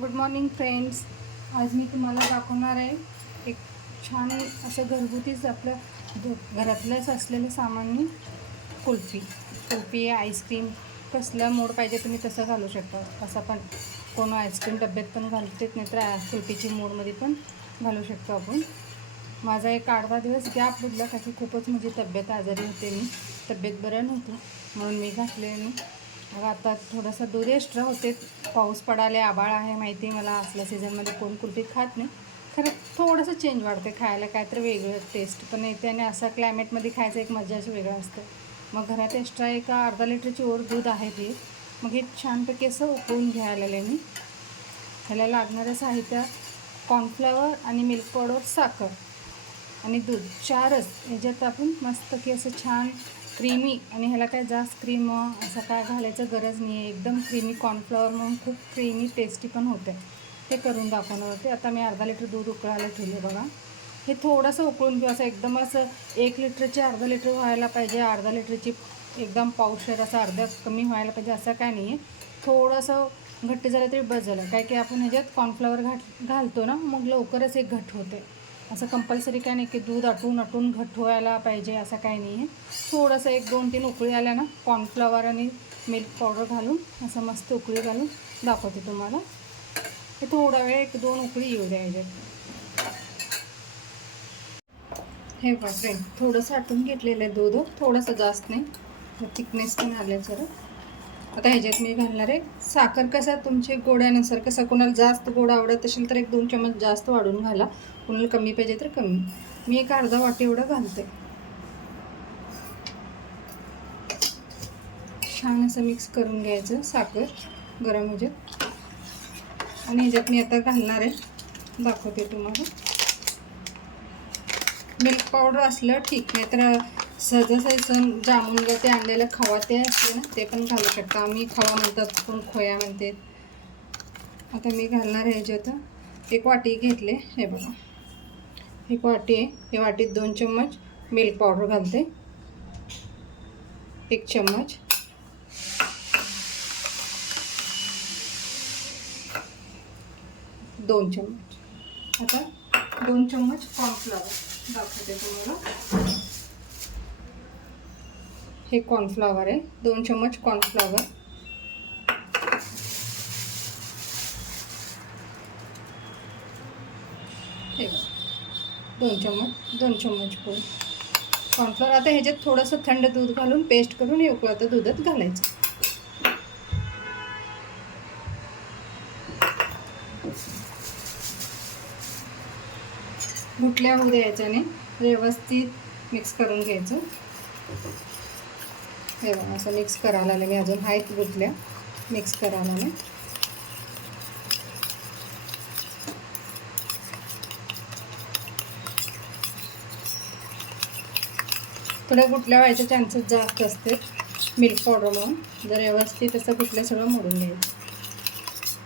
Good morning friends. आज मी तुम्हाला दाखवणार आहे एक छान असं घरगुतीच आपल्या घरातलंच असलेलं सामान्य कुल्फी आईस्क्रीम. कसला मूड पाहिजे तुम्ही तसं घालू शकता. असं पण कोण आईस्क्रीम डब्यात पण घालतेच, नाही तर कुल्फीची मूडमध्ये पण घालू शकतो आपण. माझा एक 8-10 दिवस गॅप बुडला का की खूपच म्हणजे तब्येत आजारी होते. मी तब्येत बरं नव्हतं म्हणून मी घातले नाही. मग आता थोडासा दूध एक्स्ट्रा होते. पाऊस पडाले, आभाळ आहे, माहिती मला असल्या सीझनमध्ये कोण कुल्फी खात नाही. खरं थोडंसं चेंज वाटते खायला, काय तर वेगळं टेस्ट पण येते आणि असं क्लायमेटमध्ये खायचं एक मजाच वेगळं असतं. मग घरात एक्स्ट्रा एक अर्धा लिटरची ओर दूध आहे ते. मग हे छानपैकी असं उकळून घ्यायला आले मी. ह्याला लागणारं साहित्य कॉर्नफ्लॉवर आणि मिल्क पावडर, साखर आणि दूध, 4च. ह्याच्यात आपण मस्त की असं छान क्रीमी, आणि ह्याला काय जास्त क्रीम असं काय घालायचं गरज नाही आहे. एकदम क्रीमी कॉर्नफ्लॉवर म्हणून खूप क्रीमी टेस्टी पण होते. ते करून दाखवणार होते. आता मी अर्धा लिटर दूध उकळायला ठेवले बघा. हे थोडंसं उकळून घेऊ. असं एकदम असं 1 लिटरची अर्धा लिटर व्हायला पाहिजे, अर्धा लिटरची एकदम पावशेर असं अर्ध्यात कमी व्हायला पाहिजे असं काय नाही आहे. थोडंसं घट्ट झालं तरी बस झालं. काय की आपण ह्याच्यात कॉर्नफ्लॉवर घालतो ना, मग लवकरच एक घट्ट होते. असं कंपल्सरी काय नाही की दूध आटून घट्ट व्हायला पाहिजे असं काही नाही आहे. थोडंसं 1-2-3 उकळी आल्या ना, कॉर्नफ्लॉवर आणि मिल्क पावडर घालून असं मस्त उकळी घालून दाखवते तुम्हाला. हे थोडा वेळ 1-2 उकळी येऊ द्यायचे. हे बघा फ्रेंड, थोडंसं आटून घेतलेलं आहे दूध, थोडंसं जास्त नाही, थिकनेस पण आले जरा. आता ह्याच्यात मी घालणार आहे साखर. कसा तुमच्या गोड्यानुसार, कसा कोणाला जास्त गोड आवडत असेल तर 1-2 चमच जास्त वाढून घाला, कोणाला कमी पाहिजे तर कमी. मी एक अर्धा वाटी एवढं घालते. छान असं मिक्स करून घ्यायचं साखर गरम ह्याच्यात. आणि ह्याच्यात मी आता घालणार आहे, दाखवते तुम्हाला. मिल्क पावडर असलं ठीक, नाही तर सहजासहज जामूनला ते आणलेलं खवा ते असते ना, ते पण घालू शकता. आम्ही खवा म्हणतात, कोण खोया म्हणते. आता मी घालणार आहे ह्याच्यात 1 वाटी घेतले. हे बघा 1 वाटी आहे. हे वाटीत 2 चम्मच मिल्क पावडर घालते, 1 चम्मच. दोन चम्मच. आता 2 चम्मच कॉर्नफ्लॉवर दाखवते तुम्हाला. हे कॉर्नफ्लॉवर आहे, 2 चम्मच कॉर्नफ्लॉवर. हे 2 चम्मच पोळी कॉर्नफ्लॉवर. आता ह्याच्यात थोडंसं थंड दूध घालून पेस्ट करून हे उकळत्या दुधात घालायचं. गुटल्या होऊ द्यायच्या नाही, व्यवस्थित मिक्स करून घ्यायचं. हे बघा असं मिक्स करायला आलं मी. अजून आहेत गुटल्या, मिक्स करायला आलं. थोड्या गुटल्या व्हायचे चान्सेस जास्त असते मिल्क पावडरमुळं. जर व्यवस्थित असं गुटल्या सगळं मोडून घ्यायचं.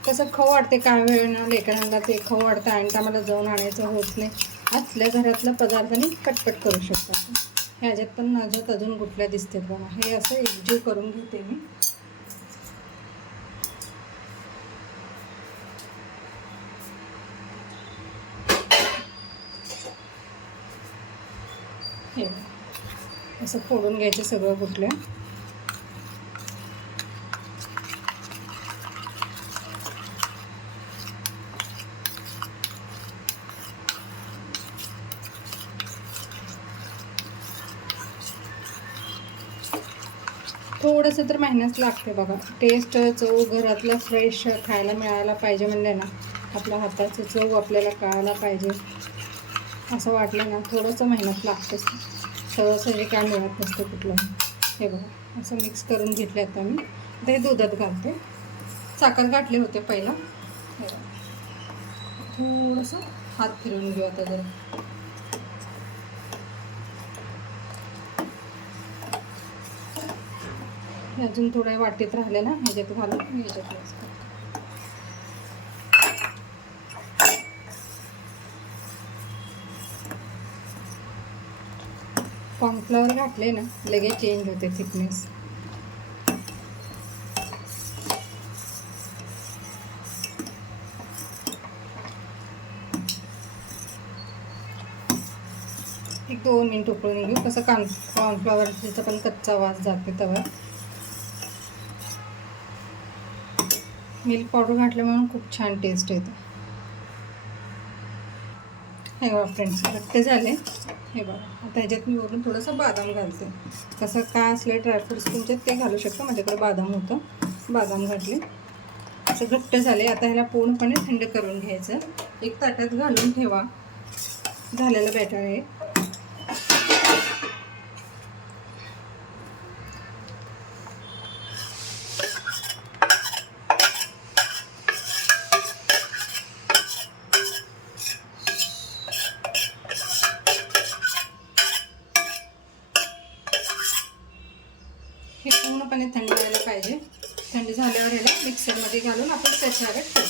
कसं खाऊ वाटते काय वेळ ना, लेकरांना ते खाऊ वाटतं आणि आम्हाला जाऊन आणायचं होत नाही. आपल्या घरातला पदार्थाने पटपट करू शकतात. ह्याच्यात पण माझ्यात अजून गुटल्या दिसतात बघा. हे असं एकजीव करून घेते मी. हे असं फोडून घ्यायचं सगळं गुटल्या. थोडंसं तर मेहनत लागते बघा. टेस्ट चव घरातलं फ्रेश खायला मिळायला पाहिजे म्हणले ना, आपल्या हाताचं चव आपल्याला कळायला पाहिजे असं वाटलं ना, थोडंसं मेहनत लागतेच. सहज काय मिळत नसतं कुठलं. हे बघा असं मिक्स करून घेतले. आता मी ते दुधात घालते. साखर घातले होते पहिला. हे बघा थोडंसं हात फिरवून घेऊ आता जरा. अजून थोड्या वाटीत राहिले ना, ह्याच्यात घालून ह्याच्यात मिक्स करते. कॉर्नफ्लॉवर घातले ना, लगेच चेंज होते थिकनेस. एक 2 मिनिट उकळून घेऊ. कसं कॉर्नफ्लॉवरचा पण कच्चा वास जाते तवा. मिल्क पावडर घातलं म्हणून खूप छान टेस्ट येते. हे बघा फ्रेंड्स, घट्ट झाले. हे बघा, आता ह्याच्यात मी वरून थोडंसं बदाम घालते. कसं काय असले ड्रायफ्रुट्स तुमच्यात ते घालू शकतो. माझ्याकडे बदाम होतं, बदाम घातले. असं घट्ट झाले. आता ह्याला पूर्णपणे थंड करून घ्यायचं. एक ताटात घालून ठेवा. झालेलं बॅटर आहे. हे पूर्णपणे थंड व्हायला पाहिजे. थंड झाल्यावर याला मिक्सरमध्ये घालून आपण त्याच्यावर ठेवू.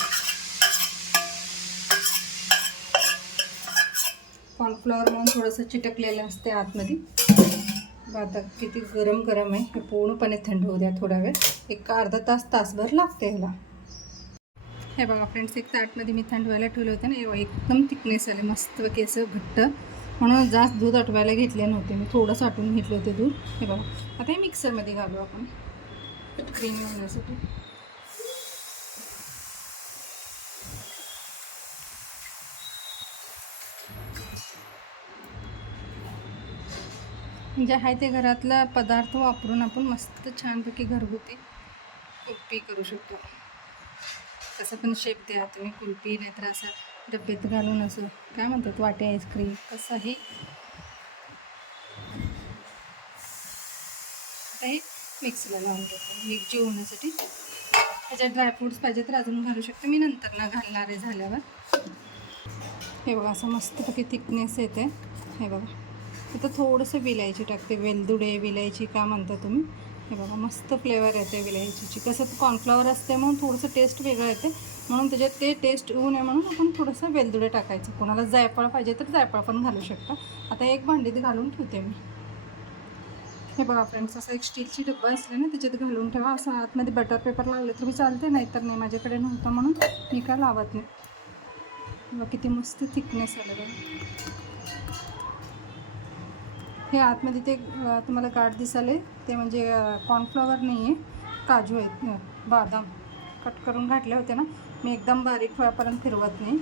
कॉर्नफ्लॉवर म्हणून थोडंसं चिटकलेलं असते आतमध्ये. आता किती गरम गरम आहे. हे पूर्णपणे थंड होऊ द्या थोडा वेळ. एक अर्धा तासभर लागते ह्याला. हे बघा फ्रेंड्स, एक ताटमध्ये मी थंड व्हायला ठेवले होते ना, एकदम थिकनेस आले मस्त केस घट्ट. म्हणून जास्त दूध आटवायला घेतले नव्हते मी, थोडंसं आटवून घेतले होते दूध. हे बघा, आता हे मिक्सरमध्ये घालू आपण क्रीमी होण्यासाठी. जे आहे ते घरातला पदार्थ वापरून आपण मस्त छानपैकी घरगुती कुल्फी करू शकतो. कसं पण शेप द्या तुम्ही कुल्फी, नाहीतर असं डब्यात घालून असं काय म्हणतात वाटे आईस्क्रीम, कसंही. आता हे मिक्सरला लावून घेतो मिक्स होण्यासाठी. त्याच्यात ड्रायफ्रूट्स पाहिजे तर अजून घालू शकतो, मी नंतर ना घालणार आहे झाल्यावर. हे बघा, असं मस्तपैकी थिकनेस येते. हे बघा, इथं थोडंसं विलायची टाकते, वेलदुडे विलायची का म्हणता तुम्ही. हे बघा, मस्त फ्लेवर येते विलायचीची. कसं कॉर्नफ्लॉवर असते म्हणून थोडंसं टेस्ट वेगळं येते, म्हणून त्याच्यात ते टेस्ट येऊ नये म्हणून आपण थोडंसं वेलदुडे टाकायचं. कोणाला जायफळ पाहिजे तर जायफळ पण घालू शकता. आता एक भांडीत घालून ठेवते मी. हे बघा फ्रेंड्स, असं एक स्टीलची डब्बा असले ना त्याच्यात घालून ठेवा. असं आतमध्ये बटर पेपर लावले तर मी चालते, नाहीतर नाही. माझ्याकडे नव्हतं म्हणून मी काय लावत नाही. बघा किती मस्त थिकनेस आलं बघा. हे आतमध्ये ते तुम्हाला गाठ दिसाले ते म्हणजे कॉर्नफ्लॉवर नाही आहे, काजू आहेत, बदाम कट करून घातले होते ना. मी एकदम बारीक फळापर्यंत फिरवत नाही,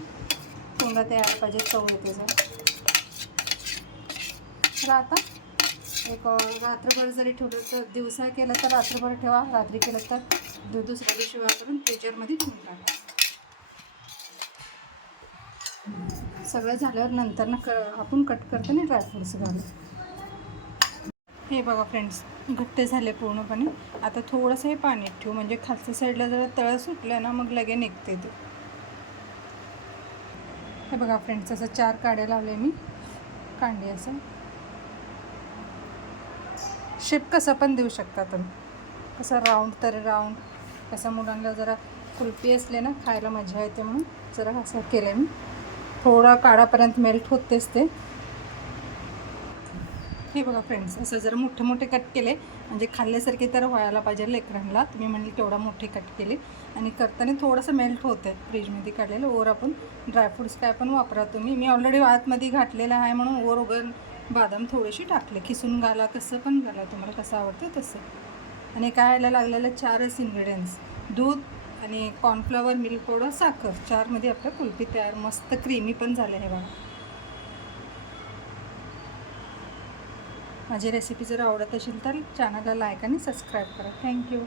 तोंडात ते यायला पाहिजे, चव येते जर. तर आता एक रात्रभर जरी ठेवलं तर, दिवसा केलं तर रात्रभर ठेवा, रात्री केलं तर दुसऱ्या दिवशी वापरून फ्रीजरमध्ये ठेवून टाका. सगळं झाल्यावर नंतर ना आपण कट करतो ना ड्रायफ्रूट्स घालून. हे बघा फ्रेंड्स, घट्ट झाले पूर्णपणे. आता थोडंसं हे पाण्यात ठेवू, म्हणजे खालच्या साईडला जरा तळ सुटलं ना मग लगे निघते ते. हे बघा फ्रेंड्स, असं 4 काड्या लावले मी, कांडे. असं शेप कसा पण देऊ शकता तुम्ही, कसं राऊंड तर राऊंड. कसं मुलांना जरा कुल्फी असले ना खायला मजा येते म्हणून जरा असं केलं मी. थोडा काढापर्यंत मेल्ट होतेच ते. हे बघा फ्रेंड्स, असं जरा मोठे मोठे कट केले म्हणजे खाल्ल्यासारखे तर व्हायला पाहिजे लेकरांना. तुम्ही म्हणले तेवढा मोठे कट केले आणि करताना थोडंसं मेल्ट होतं आहे फ्रीजमध्ये काढलेलं. ओर आपण ड्रायफ्रूट्स काय पण वापरा तुम्ही. मी ऑलरेडी आतमध्ये घातलेलं आहे म्हणून ओर वगैरे बदाम थोडेसे टाकले. खिसून घाला, कसं पण घाला, तुम्हाला कसं आवडतं तसं. आणि काय यायला लागलेलं 4च इन्ग्रेडियंट्स, दूध आणि कॉर्नफ्लॉवर, मिल्क पावडर, साखर. 4मध्ये आपलं कुल्फी तयार. मस्त क्रीमी पण झालं. हे बघा, माझी रेसिपी जर आवडत असेल तर चॅनलला लाईक आणि सबस्क्राईब करा. थँक्यू.